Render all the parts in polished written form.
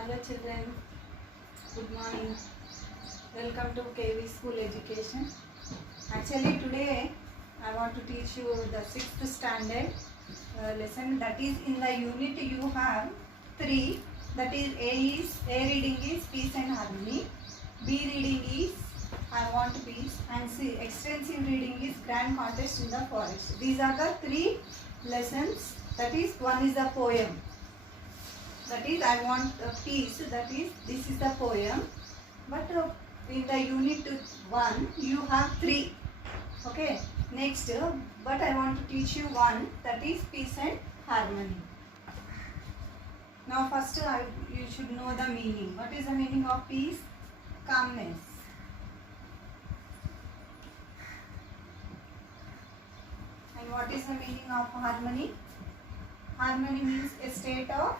Hello children, good morning. Welcome to KV School Education. Actually today I want to teach you the 6th standard lesson, that is in the unit you have 3, that is A reading is peace and harmony, B reading is I want peace, and C extensive reading is grand contest in the forest. These are the 3 lessons, that is one is the poem. That is I want peace, that is this is the poem, but in the unit 1 you have 3. Okay, next but I want to teach you one, that is peace and harmony. Now first you should know the meaning. What is the meaning of peace? Calmness. And what is the meaning of harmony? Harmony means a state of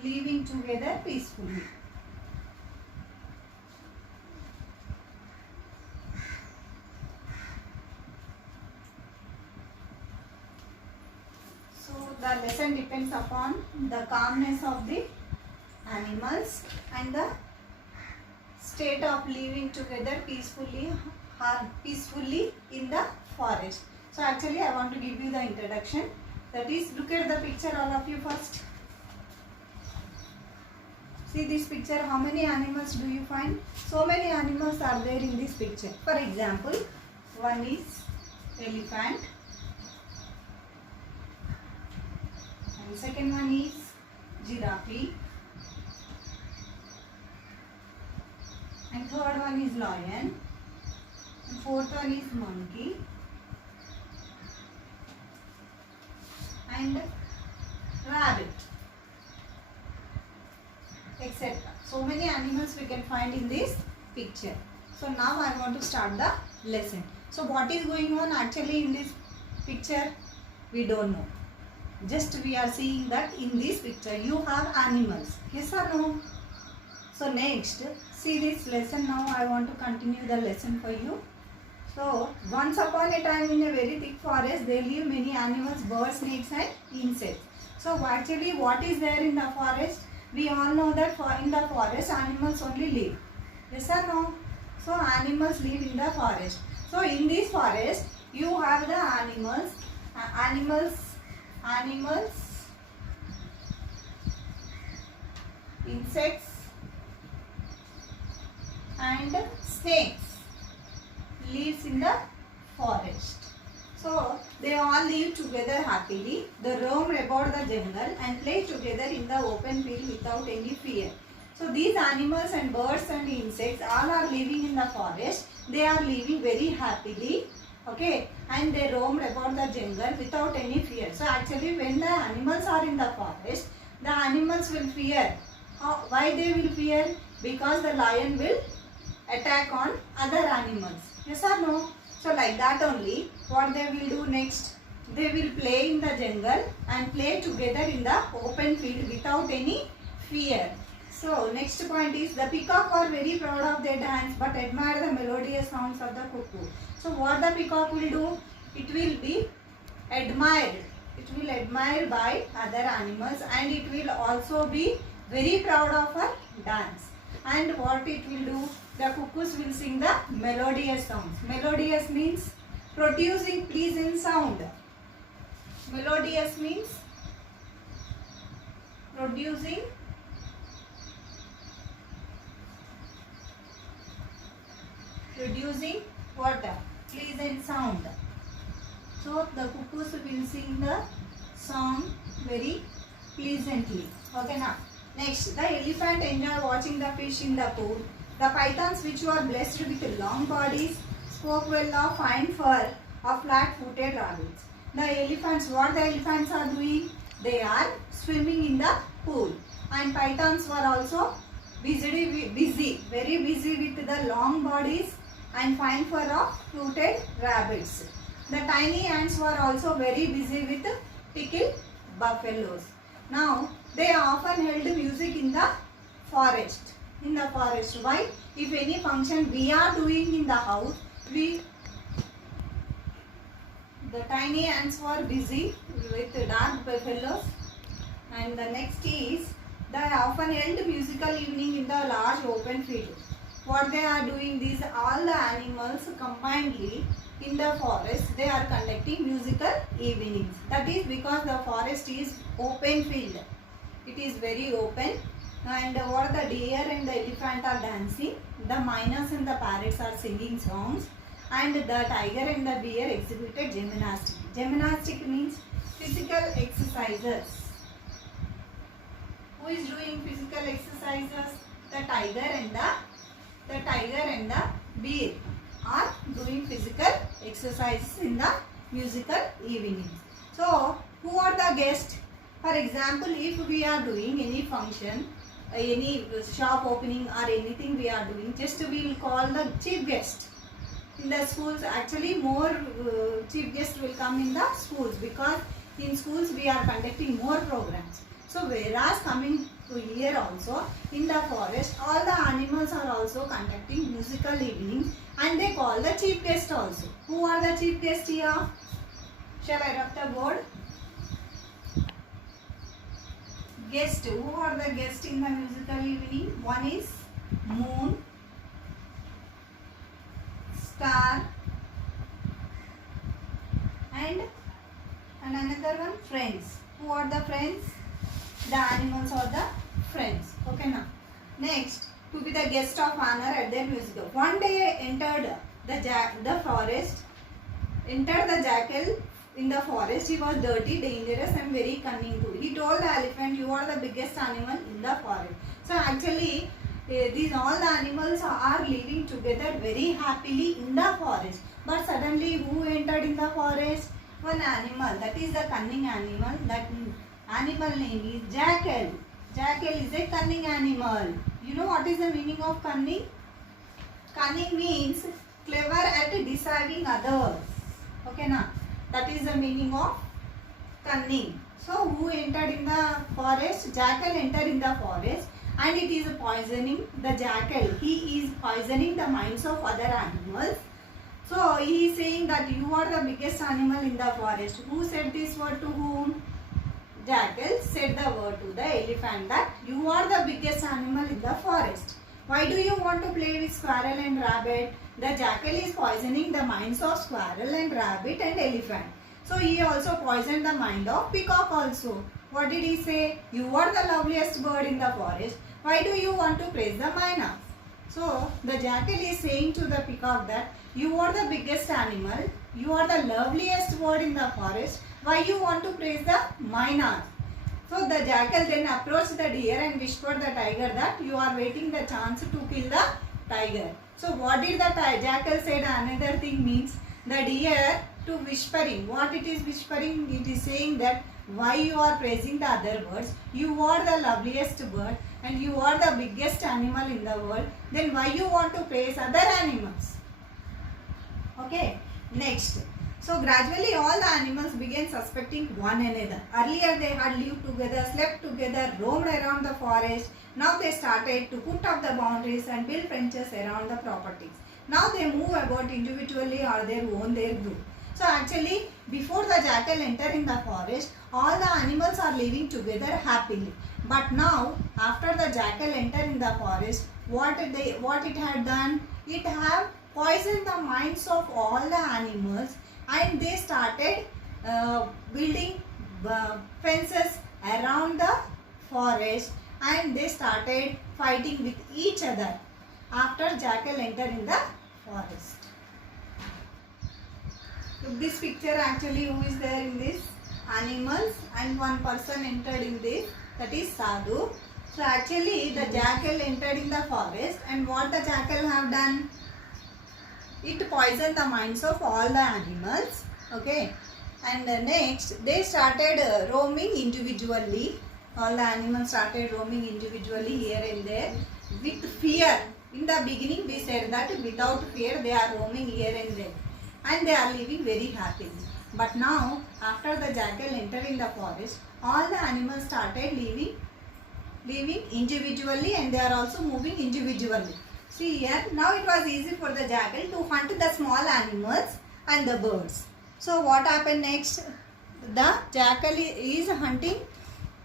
living together peacefully. So the lesson depends upon the calmness of the animals and the state of living together peacefully in the forest. So actually I want to give you the introduction. That is, look at the picture, all of you first. See this picture, how many animals do you find? So many animals are there in this picture. For example, one is elephant, and second one is giraffe, and third one is lion, and fourth one is monkey, and rabbit, etc. So many animals we can find in this picture. So now I want to start the lesson. So what is going on actually in this picture? We don't know. Just we are seeing that in this picture you have animals. Yes or no? So next, see this lesson. Now I want to continue the lesson for you. So once upon a time in a very thick forest there live many animals, birds, snakes and insects. So actually what is there in the forest? We all know that in the forest animals only live. Yes or no? So animals live in the forest. So in this forest you have the animals, insects and snakes lives in the forest. So they all live together happily. They roam about the jungle and play together in the open field without any fear. So these animals and birds and insects all are living in the forest. They are living very happily. Okay, and they roam about the jungle without any fear. So actually when the animals are in the forest, the animals will fear. Why they will fear? Because the lion will attack on other animals. Yes or no? So like that only, what they will do next? They will play in the jungle and play together in the open field without any fear. So next point is, the peacock are very proud of their dance but admire the melodious sounds of the cuckoo. So what the peacock will do? It will be admired. It will admire by other animals and it will also be very proud of her dance. And what it will do? The cuckoos will sing the melodious sounds. Melodious means producing pleasant sound. Melodious means producing what? Pleasant sound. So the cuckoos will sing the song very pleasantly. Okay, now next, the elephant enjoy watching the fish in the pool. The pythons, which were blessed with long bodies, spoke well of fine fur of flat-footed rabbits. The elephants, what the elephants are doing? They are swimming in the pool. And pythons were also very busy with the long bodies and fine fur of footed rabbits. The tiny ants were also very busy with pickled buffaloes. Now, they often held music in the forest. Why? If any function we are doing in the house, the tiny ants were busy with dark buffaloes And the next is they often held musical evening in the large open field. What they are doing, these all the animals combinedly in the forest, they are conducting musical evenings. That is because the forest is open field. It is very open. And what the deer and the elephant are dancing, the miners and the parrots are singing songs, and the tiger and the bear exhibited gymnastics. Gymnastics means physical exercises. Who is doing physical exercises? The tiger and the bear are doing physical exercises in the musical evenings. So, who are the guests? For example, if we are doing any function, any shop opening or anything we are doing, just we will call the chief guest. In the schools, actually more chief guests will come in the schools, because in schools we are conducting more programs. So whereas coming to here also, in the forest, all the animals are also conducting musical evenings, and they call the chief guest also. Who are the chief guests here? Shall I write the board? Guest. Who are the guests in the musical evening? One is moon, star, and another one friends. Who are the friends? The animals are the friends. Okay now. Next, to be the guest of honor at their musical. One day entered the forest. Entered the jackal in the forest. He was dirty, dangerous, and very cunning too. He told the elephant, "You are the biggest animal in the forest." So actually, these all the animals are living together very happily in the forest. But suddenly, who entered in the forest? One animal. That is the cunning animal. That animal name is jackal. Jackal is a cunning animal. You know what is the meaning of cunning? Cunning means clever at deceiving others. Okay now. That is the meaning of cunning. So who entered in the forest? Jackal entered in the forest, and it is poisoning the jackal. He is poisoning the minds of other animals. So he is saying that you are the biggest animal in the forest. Who said this word to whom? Jackal said the word to the elephant that you are the biggest animal in the forest. Why do you want to play with squirrel and rabbit? The jackal is poisoning the minds of squirrel and rabbit and elephant. So he also poisoned the mind of peacock also. What did he say? You are the loveliest bird in the forest. Why do you want to praise the mynas? So the jackal is saying to the peacock that you are the biggest animal. You are the loveliest bird in the forest. Why you want to praise the mynas? So the jackal then approached the deer and whispered the tiger that you are waiting the chance to kill the tiger. So what did the jackal said? Another thing means the deer to whispering. What it is whispering? It is saying that why you are praising the other birds? You are the loveliest bird and you are the biggest animal in the world. Then why you want to praise other animals? Okay. Next. So gradually all the animals began suspecting one another. Earlier they had lived together, slept together, roamed around the forest. Now they started to put up the boundaries and build fences around the properties. Now they move about individually or they own their group. So actually before the jackal entered in the forest, all the animals are living together happily. But now after the jackal entered in the forest, what it had done? It have poisoned the minds of all the animals. And they started building fences around the forest, and they started fighting with each other after jackal entered in the forest. Look, this picture actually who is there in this? Animals, and one person entered in this, that is Sadhu. So actually the jackal entered in the forest, and what the jackal have done? It poisoned the minds of all the animals. Okay. And next they started roaming individually. All the animals started roaming individually here and there with fear. In the beginning we said that without fear they are roaming here and there. And they are living very happily. But now after the jackal entered in the forest, all the animals started living individually, and they are also moving individually. See here, now it was easy for the jackal to hunt the small animals and the birds. So what happened next? The jackal is hunting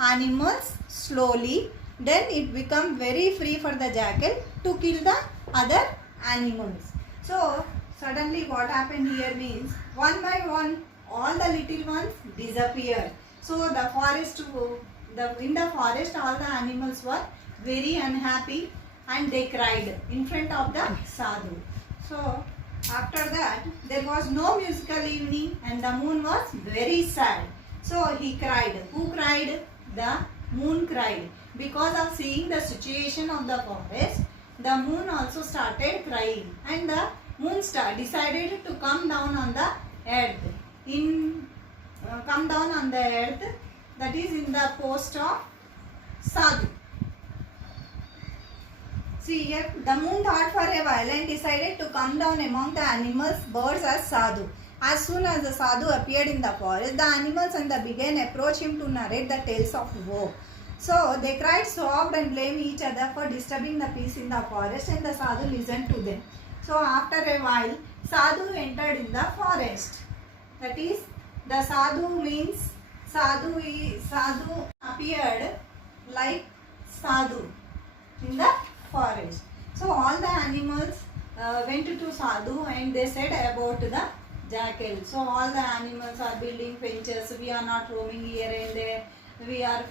animals slowly. Then it become very free for the jackal to kill the other animals. So suddenly what happened here means one by one all the little ones disappeared. So the forest, in the forest all the animals were very unhappy and they cried in front of the sadhu. So after that there was no musical evening and the moon was very sad. So he cried. Who cried? The moon cried. Because of seeing the situation of the forest, the moon also started crying and the moon star decided to come down on the earth. Come down on the earth, that is in the post of sadhu. See here, the moon thought for a while and decided to come down among the animals, birds as sadhu. As soon as the sadhu appeared in the forest, the animals and the began approach him to narrate the tales of woe. So they cried, sobbed and blamed each other for disturbing the peace in the forest, and the sadhu listened to them. So after a while, sadhu entered in the forest. That is, the sadhu means sadhu appeared like sadhu in the forest. So all the animals went to sadhu and they said about the jackal. So all the animals are building fences. We are not roaming here and there. We are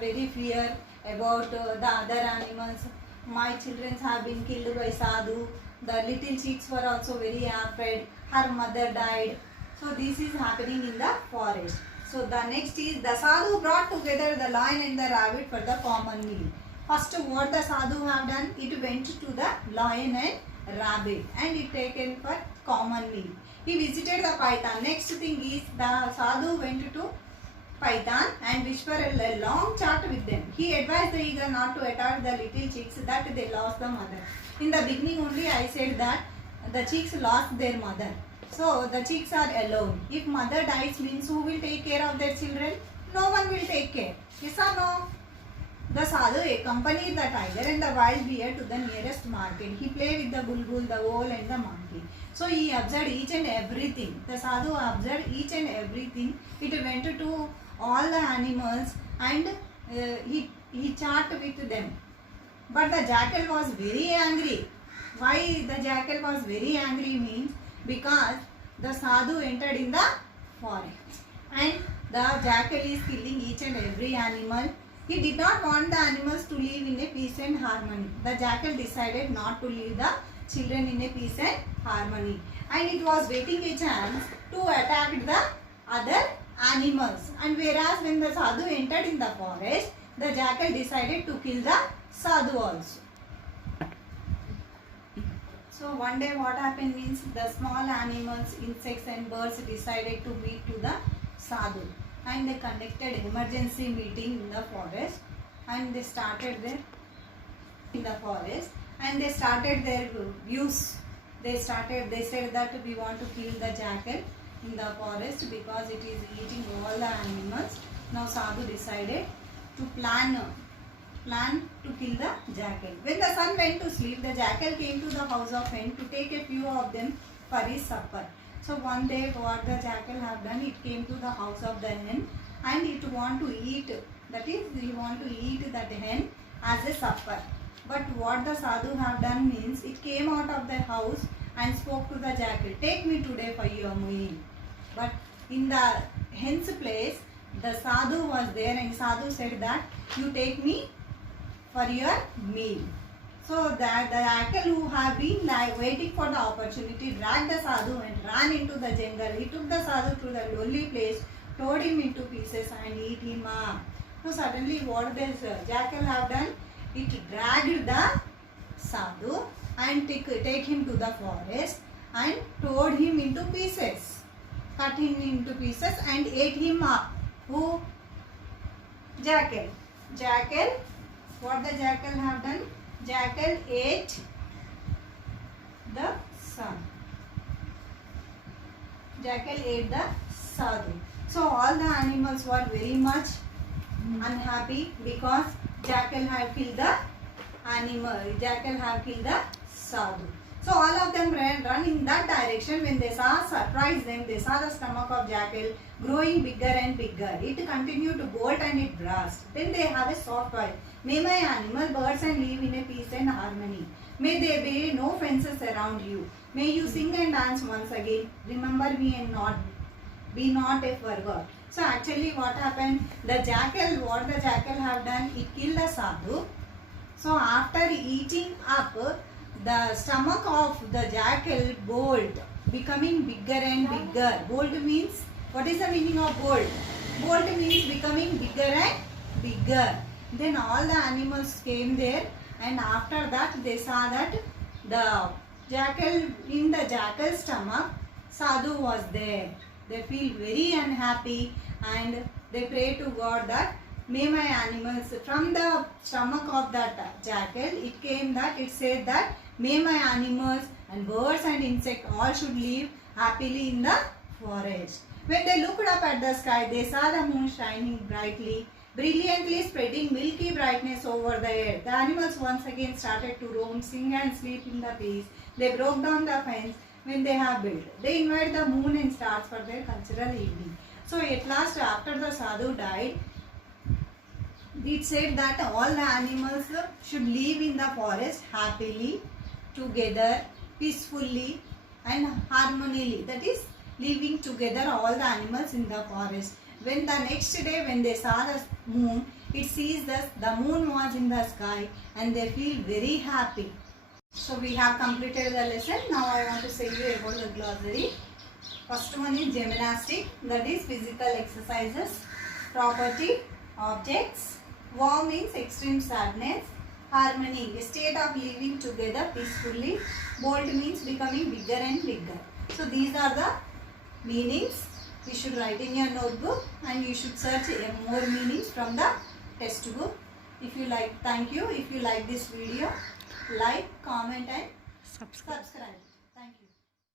very fear about the other animals. My children have been killed by sadhu. The little chicks were also very afraid. Her mother died. So this is happening in the forest. So the next is the sadhu brought together the lion and the rabbit for the common meal. First what the sadhu have done, it went to the lion and rabbit and it taken for common meal. He visited the python. Next thing is the sadhu went to python and whispered a long chat with them. He advised the eagle not to attack the little chicks that they lost the mother. In the beginning only I said that the chicks lost their mother. So the chicks are alone. If mother dies means who will take care of their children? No one will take care. Yes or no? The sadhu accompanied the tiger and the wild bear to the nearest market. He played with the bulbul, the owl and the monkey. So he observed each and everything. The sadhu observed each and everything. It went to all the animals and he chat with them. But the jackal was very angry. Why the jackal was very angry means because the sadhu entered in the forest and the jackal is killing each and every animal. He did not want the animals to live in a peace and harmony. The jackal decided not to leave the children in a peace and harmony. And it was waiting a chance to attack the other animals. And whereas when the sadhu entered in the forest, the jackal decided to kill the sadhu also. So one day what happened means the small animals, insects and birds decided to meet to the sadhu. And they conducted emergency meeting in the forest and they started their views. They said that we want to kill the jackal in the forest because it is eating all the animals. Now sadhu decided to plan to kill the jackal. When the sun went to sleep, the jackal came to the house of hen to take a few of them for his supper. So one day what the jackal have done, it came to the house of the hen and it want to eat, that is he want to eat that hen as a supper. But what the sadhu have done means it came out of the house and spoke to the jackal, take me today for your meal. But in the hen's place the sadhu was there and sadhu said that you take me for your meal. So that the jackal who have been waiting for the opportunity dragged the sadhu and ran into the jungle. He took the sadhu to the lonely place, tore him into pieces and eat him up. So suddenly what this jackal have done? It dragged the sadhu and take him to the forest and tore him into pieces. Cut him into pieces and ate him up. Who? Jackal. Jackal. What the jackal have done? Jackal ate the son. Jackal ate the sadhu. So all the animals were very much unhappy because jackal have killed the animal. Jackal have killed the sadhu. So all of them run in that direction. When they surprised them, they saw the stomach of jackal growing bigger and bigger. It continued to bolt and it burst. Then they have a soft voice. May my animal birds and live in a peace and harmony. May there be no fences around you. May you sing and dance once again. Remember me and be not a forgot. So actually what happened? What the jackal have done? It killed the sadhu. So after eating up, the stomach of the jackal bolt, becoming bigger and bigger. Bolt means, what is the meaning of bolt? Bolt means becoming bigger and bigger. Then all the animals came there, and after that they saw that the jackal, in the jackal's stomach, sadhu was there. They feel very unhappy and they pray to God that may my animals, from the stomach of that jackal, it came that, it said that may my animals and birds and insects all should live happily in the forest. When they looked up at the sky, they saw the moon shining brightly, brilliantly spreading milky brightness over the air. The animals once again started to roam, sing and sleep in the peace. They broke down the fence when they have built. They invite the moon and stars for their cultural evening. So at last, after the sadhu died, it said that all the animals should live in the forest happily, together, peacefully and harmoniously. That is, living together all the animals in the forest. When the next day when they saw the moon, it sees that the moon was in the sky and they feel very happy. So we have completed the lesson. Now I want to say you about the glossary. First one is gymnastic, that is physical exercises. Property, objects. Woe means extreme sadness. Harmony, a state of living together peacefully. Bold means becoming bigger and bigger. So these are the meanings. You should write in your notebook and you should search more meanings from the textbook. If you like, thank you. If you like this video, like, comment and subscribe. Thank you.